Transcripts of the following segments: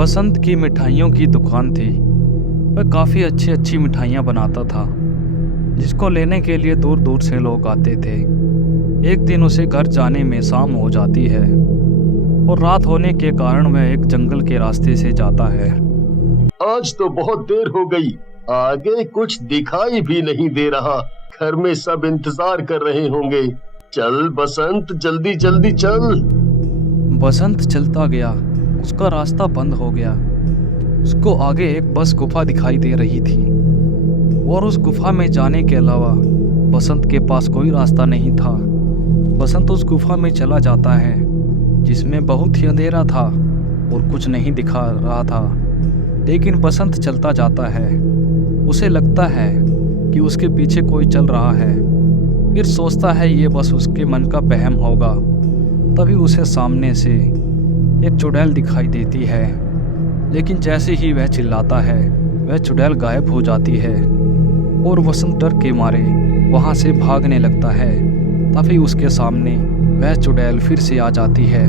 बसंत की मिठाइयों की दुकान थी। वह काफ़ी अच्छी अच्छी मिठाइयाँ बनाता था, जिसको लेने के लिए दूर दूर से लोग आते थे। एक दिन उसे घर जाने में शाम हो जाती है और रात होने के कारण वह एक जंगल के रास्ते से जाता है। आज तो बहुत देर हो गई, आगे कुछ दिखाई भी नहीं दे रहा। घर में सब इंतजार कर रहे होंगे। चल बसंत, जल्दी जल्दी चल। बसंत चलता गया, उसका रास्ता बंद हो गया। उसको आगे एक बस गुफा दिखाई दे रही थी और उस गुफा में जाने के अलावा बसंत के पास कोई रास्ता नहीं था। बसंत उस गुफा में चला जाता है, जिसमें बहुत ही अंधेरा था और कुछ नहीं दिखा रहा था। लेकिन बसंत चलता जाता है। उसे लगता है कि उसके पीछे कोई चल रहा है। फिर सोचता है ये बस उसके मन का वहम होगा। तभी उसे सामने से एक चुड़ैल दिखाई देती है, लेकिन जैसे ही वह चिल्लाता है वह चुड़ैल गायब हो जाती है और बसंत डर के मारे वहाँ से भागने लगता है। तभी उसके सामने वह चुड़ैल फिर से आ जाती है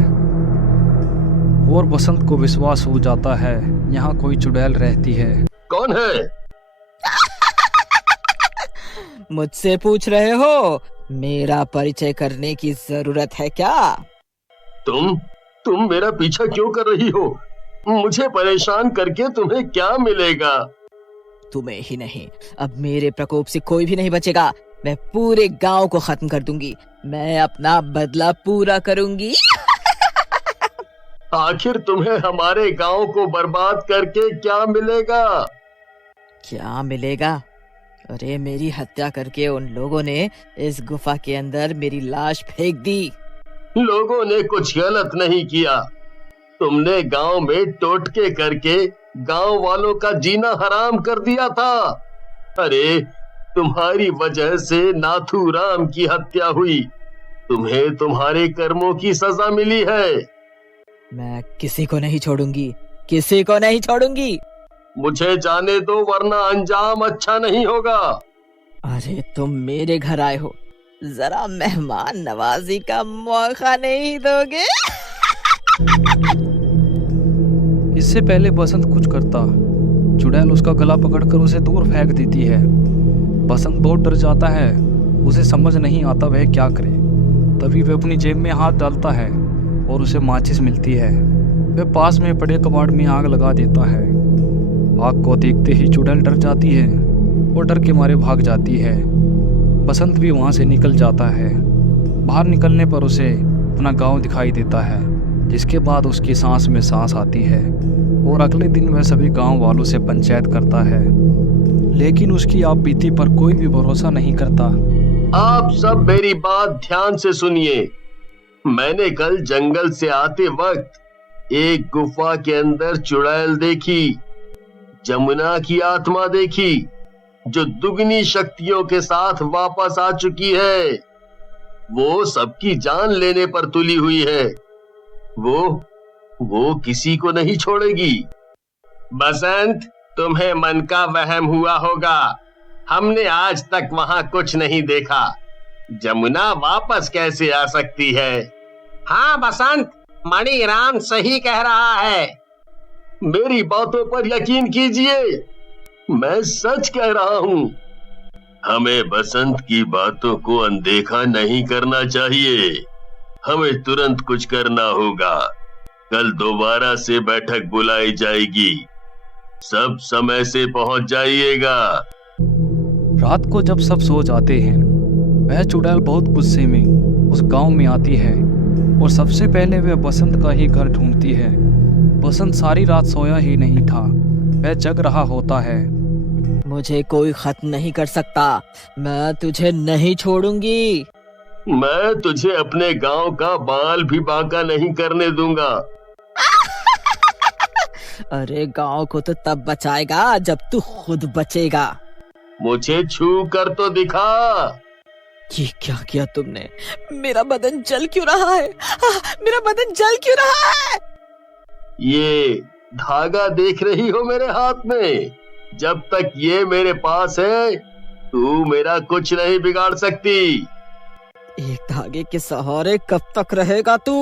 और बसंत को विश्वास हो जाता है यहाँ कोई चुड़ैल रहती है। कौन है? मुझसे पूछ रहे हो? मेरा परिचय करने की जरूरत है क्या? तुम मेरा पीछा क्यों कर रही हो? मुझे परेशान करके तुम्हें क्या मिलेगा? तुम्हें ही नहीं, अब मेरे प्रकोप से कोई भी नहीं बचेगा। मैं पूरे गांव को खत्म कर दूंगी। मैं अपना बदला पूरा करूंगी। आखिर तुम्हें हमारे गांव को बर्बाद करके क्या मिलेगा? क्या मिलेगा? अरे मेरी हत्या करके उन लोगों ने इस गुफा के अंदर मेरी लाश फेंक दी। लोगों ने कुछ गलत नहीं किया। तुमने गांव में टोटके करके गांव वालों का जीना हराम कर दिया था। अरे तुम्हारी वजह से नाथूराम की हत्या हुई। तुम्हें तुम्हारे कर्मों की सजा मिली है। मैं किसी को नहीं छोड़ूंगी, किसी को नहीं छोड़ूंगी। मुझे जाने दो, वरना अंजाम अच्छा नहीं होगा। अरे तुम मेरे घर आए हो, जरा मेहमान नवाजी का मौका नहीं दोगे? इससे पहले बसंत कुछ करता, चुड़ैल उसका गला पकड़कर उसे दूर फेंक देती है। बसंत बहुत डर जाता है, उसे समझ नहीं आता वह क्या करे। तभी वह अपनी जेब में हाथ डालता है और उसे माचिस मिलती है। वह पास में पड़े कबाड़ में आग लगा देता है। आग को देखते ही चुड़ैल डर जाती है और डर के मारे भाग जाती है। बसंत भी वहाँ से निकल जाता है। बाहर निकलने पर उसे अपना गांव दिखाई देता है, जिसके बाद उसकी सांस में सांस आती है और अगले दिन वह सभी गांव वालों से पंचायत करता है। लेकिन उसकी आप बीती पर कोई भी भरोसा नहीं करता। आप सब मेरी बात ध्यान से सुनिए। मैंने कल जंगल से आते वक्त एक गुफा के अंदर चुड़ैल देखी, जमुना की आत्मा देखी, जो दुगनी शक्तियों के साथ वापस आ चुकी है। वो सबकी जान लेने पर तुली हुई है। वो किसी को नहीं छोड़ेगी। बसंत, तुम्हें मन का वहम हुआ होगा। हमने आज तक वहां कुछ नहीं देखा। जमुना वापस कैसे आ सकती है? हाँ बसंत, मणिराम सही कह रहा है। मेरी बातों पर यकीन कीजिए, मैं सच कह रहा हूँ। हमें बसंत की बातों को अनदेखा नहीं करना चाहिए। हमें तुरंत कुछ करना होगा। कल दोबारा से बैठक बुलाई जाएगी। सब समय से पहुंच जाइएगा। रात को जब सब सो जाते हैं, वह चुड़ैल बहुत गुस्से में उस गांव में आती है और सबसे पहले वह बसंत का ही घर ढूंढती है। बसंत सारी रात सोया ही नहीं था, वह जग रहा होता है। मुझे कोई खत्म नहीं कर सकता। मैं तुझे नहीं छोड़ूंगी। मैं तुझे अपने गांव का बाल भी बांका नहीं करने दूंगा। अरे गांव को तो तब बचाएगा जब तू खुद बचेगा। मुझे छू कर तो दिखा। ये क्या किया तुमने? मेरा बदन जल क्यों रहा है? मेरा बदन जल क्यों रहा है? ये धागा देख रही हो मेरे हाथ में? जब तक ये मेरे पास है, तू मेरा कुछ नहीं बिगाड़ सकती। एक धागे के सहारे कब तक रहेगा तू?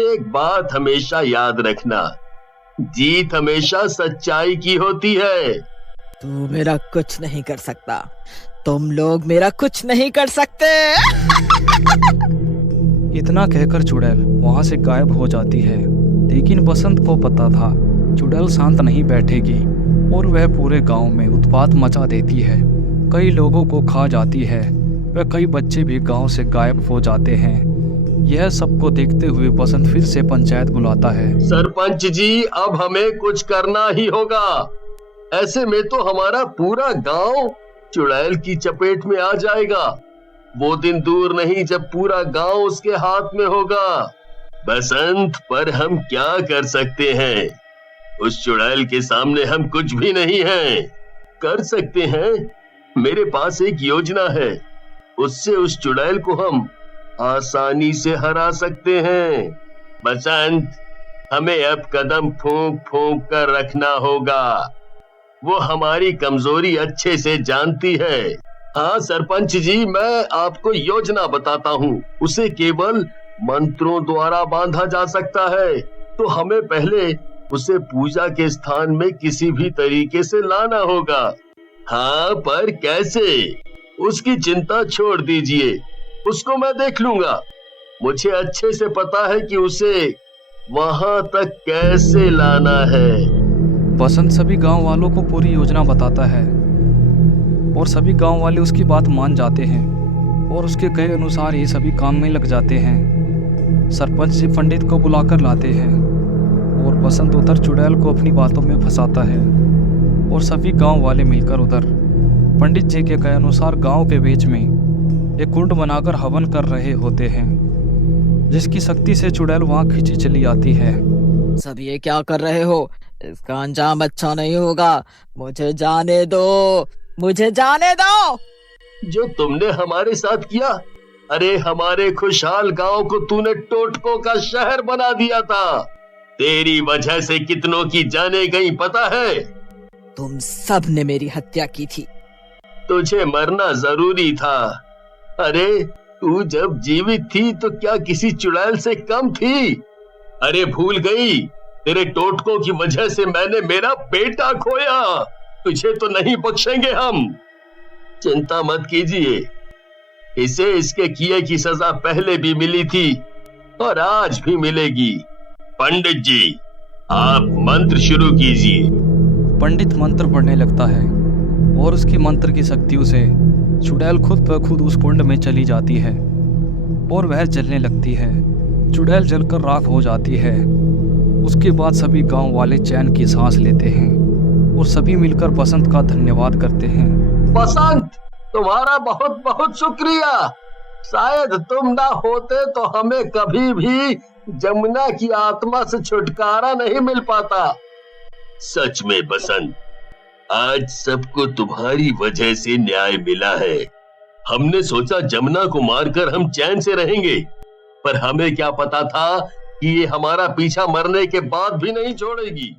एक बात हमेशा याद रखना, जीत हमेशा सच्चाई की होती है। तू मेरा कुछ नहीं कर सकता, तुम लोग मेरा कुछ नहीं कर सकते। इतना कहकर चुड़ैल वहां से गायब हो जाती है। लेकिन बसंत को पता था चुड़ैल शांत नहीं बैठेगी और वह पूरे गांव में उत्पात मचा देती है। कई लोगों को खा जाती है। वह कई बच्चे भी गांव से गायब हो जाते हैं। यह सबको देखते हुए बसंत फिर से पंचायत बुलाता है। सरपंच जी, अब हमें कुछ करना ही होगा। ऐसे में तो हमारा पूरा गांव चुड़ैल की चपेट में आ जाएगा। वो दिन दूर नहीं जब पूरा गांव उसके हाथ में होगा। बसंत, पर हम क्या कर सकते हैं? उस चुड़ैल के सामने हम कुछ भी नहीं हैं। कर सकते हैं, मेरे पास एक योजना है। उससे उस चुड़ैल को हम आसानी से हरा सकते हैं। बसंत, हमें अब कदम फूंक फूंक कर रखना होगा। वो हमारी कमजोरी अच्छे से जानती है। हाँ सरपंच जी, मैं आपको योजना बताता हूँ। उसे केवल मंत्रों द्वारा बांधा जा सकता है। तो हमें पहले उसे पूजा के स्थान में किसी भी तरीके से लाना होगा। हाँ, पर कैसे? उसकी चिंता छोड़ दीजिए, उसको मैं देख लूंगा। मुझे अच्छे से पता है कि उसे वहां तक कैसे लाना है। बसंत सभी गांव वालों को पूरी योजना बताता है और सभी गांव वाले उसकी बात मान जाते हैं और उसके कहे अनुसार ही सभी काम में लग जाते हैं। सरपंच जी पंडित को बुलाकर लाते हैं और बसंत उधर चुड़ैल को अपनी बातों में फंसाता है और सभी गांव वाले मिलकर उधर पंडित जी के कहे अनुसार गांव के बीच में एक कुंड बनाकर हवन कर रहे होते हैं, जिसकी शक्ति से चुड़ैल वहां खींची चली आती है। सब ये क्या कर रहे हो? इसका अंजाम अच्छा नहीं होगा। मुझे जाने दो, मुझे जाने दो। जो तुमने हमारे साथ किया, अरे हमारे खुशहाल गांव को तूने टोटकों का शहर बना दिया था। तेरी वजह से कितनों की जाने गई पता है? तुम सब ने मेरी हत्या की थी। तुझे मरना जरूरी था। अरे तू जब जीवित थी तो क्या किसी चुड़ैल से कम थी? अरे भूल गई, तेरे टोटकों की वजह से मैंने मेरा बेटा खोया। तुझे तो नहीं बख्शेंगे हम। चिंता मत कीजिए, इसे इसके किए की सजा पहले भी मिली थी और आज भी मिलेगी। पंडित जी, आप मंत्र शुरू कीजिए। पंडित मंत्र पढ़ने लगता है और उसकी मंत्र की शक्तियों से चुड़ैल खुद ब खुद उस कुंड में चली जाती है और वह जलने लगती है। चुड़ैल जलकर राख हो जाती है। उसके बाद सभी गांव वाले चैन की सांस लेते हैं और सभी मिलकर बसंत का धन्यवाद करते हैं। बसंत, तुम्हारा बहुत बहुत शुक्रिया। शायद तुम ना होते तो हमें कभी भी जमुना की आत्मा से छुटकारा नहीं मिल पाता। सच में बसंत, आज सबको तुम्हारी वजह से न्याय मिला है। हमने सोचा जमुना को मारकर हम चैन से रहेंगे, पर हमें क्या पता था कि ये हमारा पीछा मरने के बाद भी नहीं छोड़ेगी।